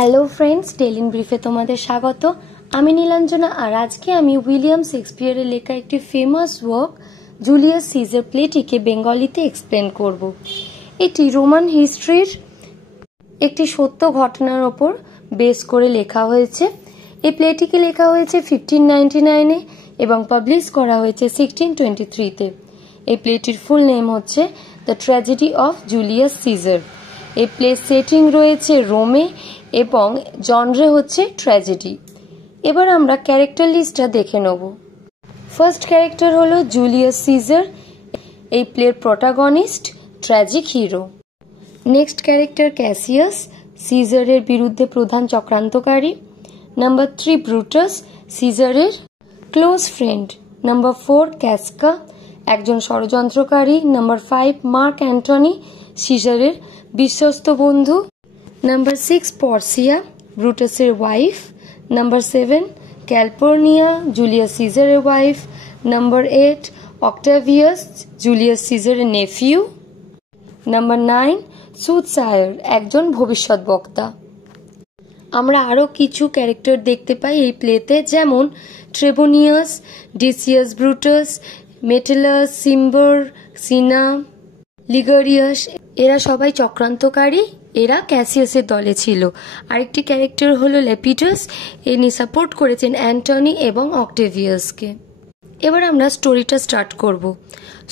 Hello friends, daily ব্রিফে তোমাদের স্বাগত। আমি নীলাঞ্জনা, আর আজকে আমি উইলিয়াম শেক্সপিয়ারের লেখা একটি ফেমাস ওয়ার্ক জুলিয়াস সিজার প্লেটিকে বেঙ্গলিতে এক্সপ্লেন করব। এটি রোমান হিস্ট্রির একটি সত্য ঘটনার ওপর বেস করে লেখা হয়েছে। এই প্লেটিকে লেখা হয়েছে 1599-এ এবং পাবলিশ করা হয়েছে 1623-তে। এই প্লেটির ফুল নেম হচ্ছে the tragedy of Julius Caesar. এই প্লে সেটিং রয়েছে রোমে এবং জনরে হচ্ছে ট্র্যাজেডি। এবার আমরা ক্যারেক্টার লিস্টটা দেখে নেব। ফার্স্ট ক্যারেক্টার হলো জুলিয়াস সিজার, এই প্লের protagonist, tragic hero. Next character Cassius, সিজারের বিরুদ্ধে প্রধান চক্রান্তকারী। নাম্বার 3 ব্রুটাস, সিজারের ক্লোজ ফ্রেন্ড। নাম্বার 4 ক্যাসকা, একজন ষড়যন্ত্রকারী। নাম্বার 5 মার্ক অ্যান্টনি, সিজারের বিশ্বস্ত বন্ধু। নাম্বার 6 পর্সিয়া, ব্রুটাসের ওয়াইফ। নাম্বার 7 ক্যালপর্নিয়া, জুলিয়াস সিজারের ওয়াইফ। নাম্বার 8 অক্টাভিয়াস, জুলিয়াস সিজারের নেফিউ। নাম্বার 9 সুথসায়ার, একজন ভবিষ্যৎ বক্তা। আমরা আরও কিছু ক্যারেক্টার দেখতে পাই এই প্লেতে, যেমন ট্রেবোনিয়াস, ডিসিয়াস ব্রুটাস, মেটেলাস, সিম্বর, সিনা, লিগারিয়াস। এরা সবাই চক্রান্তকারী, এরা ক্যাসিয়াসের দলে ছিল। আরেকটি ক্যারেক্টার হলো লেপিটাস, ইনি সাপোর্ট করেছেন অ্যান্টনি এবং অক্টেভিয়াসকে। এবার আমরা স্টোরিটা স্টার্ট করব।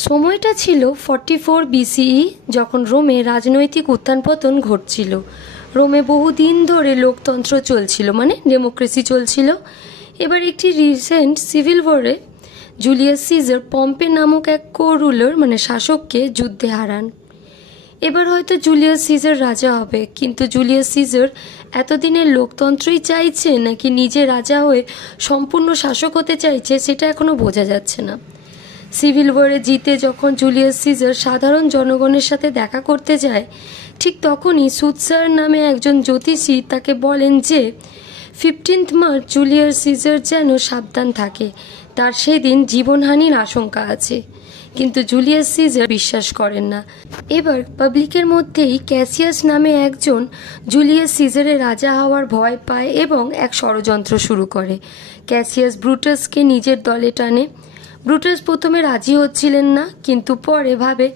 সময়টা ছিল 44 BCE, যখন রোমে রাজনৈতিক উত্থান পতন ঘটছিল। রোমে বহুদিন ধরে লোকতন্ত্র চলছিল, মানে ডেমোক্রেসি চলছিল। এবার একটি রিসেন্ট সিভিল ওয়ারে জুলিয়াস সিজার পম্পে নামক এক কো-রুলার মানে শাসককে যুদ্ধে হারান। এবার হয়তো জুলিয়াস সিজার রাজা হবে, কিন্তু জুলিয়াস সিজার এতদিনের লোকতন্ত্রই চাইছে নাকি নিজে রাজা হয়ে সম্পূর্ণ শাসক হতে চাইছে, সেটা এখনো বোঝা যাচ্ছে না। সিভিল ওয়ারে জিতে যখন জুলিয়াস সিজার সাধারণ জনগণের সাথে দেখা করতে যায়, ঠিক তখনই সুথসায়ার নামে একজন জ্যোতিষী তাকে বলেন যে 15 মার্চ জুলিয়াস সিজার যেন সাবধান থাকে, তার সেদিন জীবনহানির আশঙ্কা আছে। কিন্তু জুলিয়াস সিজার বিশ্বাস করেন না। এবার পাবলিকের মধ্যেই ক্যাসিয়াস নামে একজন জুলিয়াস সিজারের রাজা হওয়ার ভয় পায় এবং এক ষড়যন্ত্র শুরু করে। ক্যাসিয়াস ব্রুটাসকে নিজের দলে টানে। ব্রুটাস প্রথমে রাজি হচ্ছিলেন না, কিন্তু পরে ভাবে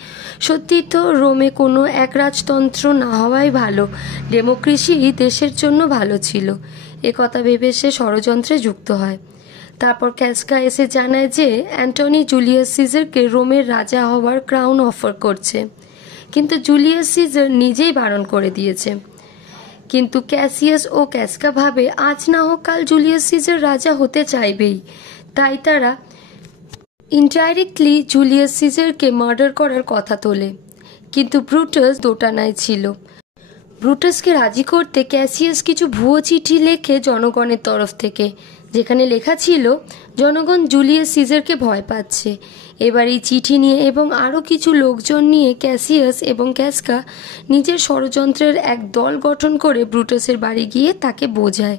সত্যি তো রোমে কোনো এক রাজতন্ত্র না হওয়াই ভালো, ডেমোক্রেসি দেশের জন্য ভালো ছিল। একথা ভেবে সে ষড়যন্ত্রে যুক্ত হয়। তারপর ক্যাসকা এসে জানায় যে অ্যান্টনি জুলিয়াস সিজারকে রোমের রাজা হওয়ার ক্রাউন অফার করছে, কিন্তু জুলিয়াস সিজার নিজেই বারণ করে দিয়েছে। কিন্তু ক্যাসিয়াস ও ক্যাসকা ভাবে আজ না হোক কাল জুলিয়াস সিজার রাজা হতে চাইবেই, তাই তারা ইনডাইরেক্টলি জুলিয়াস সিজারকে মার্ডার করার কথা তোলে। কিন্তু ব্রুটাস দোটানায় ছিল। ব্রুটাসকে রাজি করতে ক্যাসিয়াস কিছু ভুয়ো চিঠি লেখে জনগণের তরফ থেকে, যেখানে লেখা ছিল জনগণ জুলিয়াস সিজারকে ভয় পাচ্ছে। এবার এই চিঠি নিয়ে এবং আরও কিছু লোকজন নিয়ে ক্যাসিয়াস এবং ক্যাসকা নিজের ষড়যন্ত্রের এক দল গঠন করে ব্রুটাসের বাড়ি গিয়ে তাকে বোঝায়।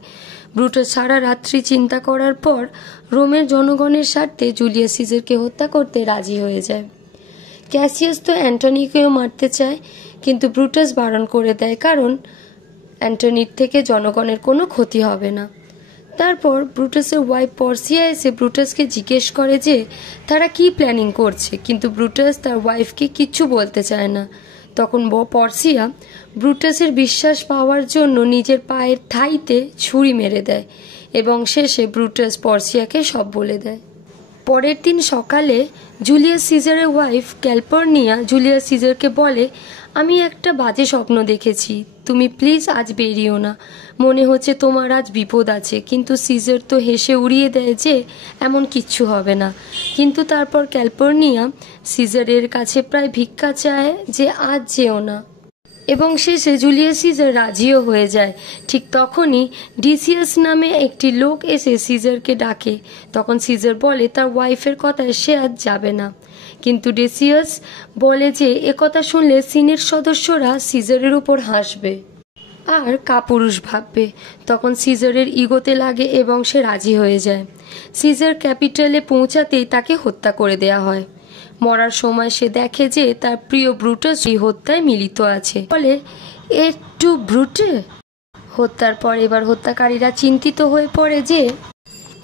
ব্রুটাস সারা রাত্রি চিন্তা করার পর রোমের জনগণের স্বার্থে জুলিয়াস সিজারকে হত্যা করতে রাজি হয়ে যায়। ক্যাসিয়াস তো অ্যান্টনিকেও মারতে চায়, কিন্তু ব্রুটাস বারণ করে দেয়, কারণ অ্যান্টনির থেকে জনগণের কোনো ক্ষতি হবে না। তারপর ব্রুটাসের ওয়াইফ পর্সিয়া এসে ব্রুটাসকে জিজ্ঞেস করে যে তারা কি প্ল্যানিং করছে, কিন্তু ব্রুটাস তার ওয়াইফকে কিচ্ছু বলতে চায় না। তখন পর্সিয়া ব্রুটাসের বিশ্বাস পাওয়ার জন্য নিজের পায়ের থাইতে ছুরি মেরে দেয় এবং শেষে ব্রুটাস পর্সিয়াকে সব বলে দেয়। পরের দিন সকালে জুলিয়াস সিজারের ওয়াইফ ক্যালপর্নিয়া জুলিয়াস সিজারকে বলে, আমি একটা বাজে স্বপ্ন দেখেছি, তুমি প্লিজ আজ বেরিও না, মনে হচ্ছে তোমার আজ বিপদ আছে। কিন্তু সিজার তো হেসে উড়িয়ে দেয় যে এমন কিচ্ছু হবে না। কিন্তু তারপর ক্যালপর্নিয়া সিজারের কাছে প্রায় ভিক্ষা চায় যে আজ যেও না, এবং শেষে জুলিয়াস সিজার রাজিও হয়ে যায়। ঠিক তখনই ডিসিয়াস নামে একটি লোক এসে সিজারকে ডাকে। তখন সিজার বলে তার ওয়াইফের কথায় সে আজ যাবে না, কিন্তু ডিসিয়াস বলে যে একথা শুনলে সিনেট সদস্যরা সিজারের উপর হাসবে আর কাপুরুষ ভাববে। তখন সিজারের ইগোতে লাগে এবং সে রাজি হয়ে যায়। সিজার ক্যাপিটালে পৌঁছাতেই তাকে হত্যা করে দেয়া হয়। মরার সময় সে দেখে যে তার প্রিয় ব্রুটাস এই হত্যায় মিলিত আছে। বলে, একটু ব্রুটে হত্যার পর এবার হত্যাকারীরা চিন্তিত হয়ে পড়ে যে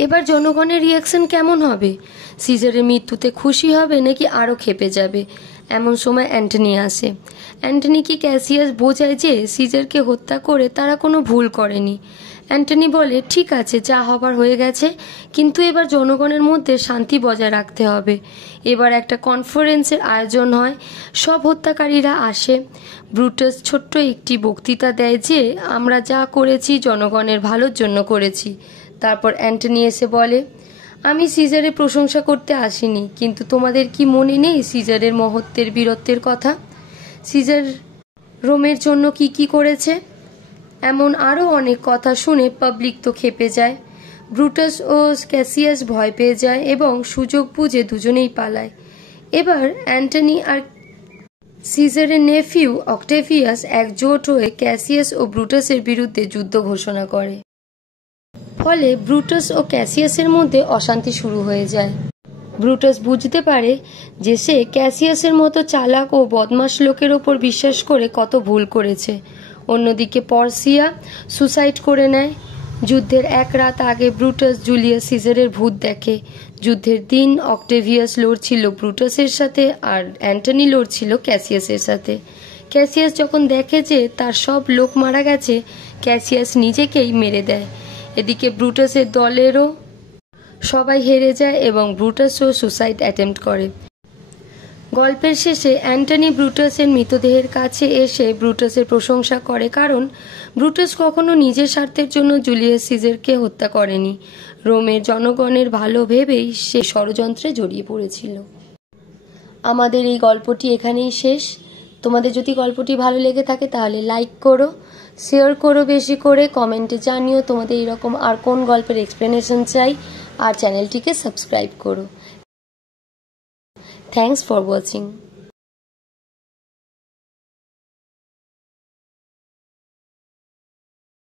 এবার জনগণের রিয়াকশন কেমন হবে, সিজারের মৃত্যুতে খুশি হবে নাকি আরও ক্ষেপে যাবে। এমন সময় অ্যান্টনি আসে। অ্যান্টনিকে ক্যাসিয়াস বোঝায় যে সিজারকে হত্যা করে তারা কোনো ভুল করেনি। অ্যান্টনি বলে, ঠিক আছে, যা হবার হয়ে গেছে, কিন্তু এবার জনগণের মধ্যে শান্তি বজায় রাখতে হবে। এবার একটা কনফারেন্সের আয়োজন হয়, সব হত্যাকারীরা আসে। ব্রুটাস ছোট্ট একটি বক্তৃতা দেয় যে আমরা যা করেছি জনগণের ভালোর জন্য করেছি। তারপর অ্যান্টনি এসে বলে, আমি সিজারের প্রশংসা করতে আসিনি, কিন্তু তোমাদের কি মনে নেই সিজারের মহত্বের বীরত্বের কথা? সিজার রোমের জন্য কি কি করেছে? এমন আরও অনেক কথা শুনে পাবলিক তো খেপে যায়। ব্রুটাস ও ক্যাসিয়াস ভয় পেয়ে যায় এবং সুযোগ বুঝে দুজনেই পালায়। এবার অ্যান্টনি আর সিজারের নেফিউ অক্টেভিয়াস একজোট হয়ে ক্যাসিয়াস ও ব্রুটাসের বিরুদ্ধে যুদ্ধ ঘোষণা করে। ফলে ব্রুটাস ও ক্যাসিয়াসের মধ্যে অশান্তি শুরু হয়ে যায়। ব্রুটাস বুঝতে পারে যে সে ক্যাসিয়াসের মতো চালাক ও বদমাশ লোকের ওপর বিশ্বাস করে কত ভুল করেছে। অন্যদিকে পর্সিয়া সুসাইড করে নেয়। যুদ্ধের এক রাত আগে ব্রুটাস জুলিয়াস সিজারের ভূত দেখে। যুদ্ধের দিন অক্টেভিয়াস লড়ছিল ব্রুটাসের সাথে আর অ্যান্টনি লড়ছিল ক্যাসিয়াসের সাথে। ক্যাসিয়াস যখন দেখে যে তার সব লোক মারা গেছে, ক্যাসিয়াস নিজেকেই মেরে দেয়। এদিকে ব্রুটাসের দলেরও সবাই হেরে যায় এবং ব্রুটাসও সুসাইড অ্যাটেম্প্ট করে। গল্পের শেষে অ্যান্টনি ব্রুটাসের মৃতদেহের কাছে এসে ব্রুটাসের প্রশংসা করে, কারণ ব্রুটাস কখনো নিজের স্বার্থের জন্য জুলিয়াস সিজারকে হত্যা করেনি। রোমের জনগণের ভালো ভেবেই সে ষড়যন্ত্রে জড়িয়ে পড়েছিল। আমাদের এই গল্পটি এখানেই শেষ। তোমাদের যদি গল্পটি ভালো লেগে থাকে তাহলে লাইক করো, শেয়ার করো বেশি করে, কমেন্টে জানিও তোমাদের এরকম আর কোন গল্পের এক্সপ্লেনেশন চাই, আর চ্যানেলটিকে সাবস্ক্রাইব করো। Thanks for watching.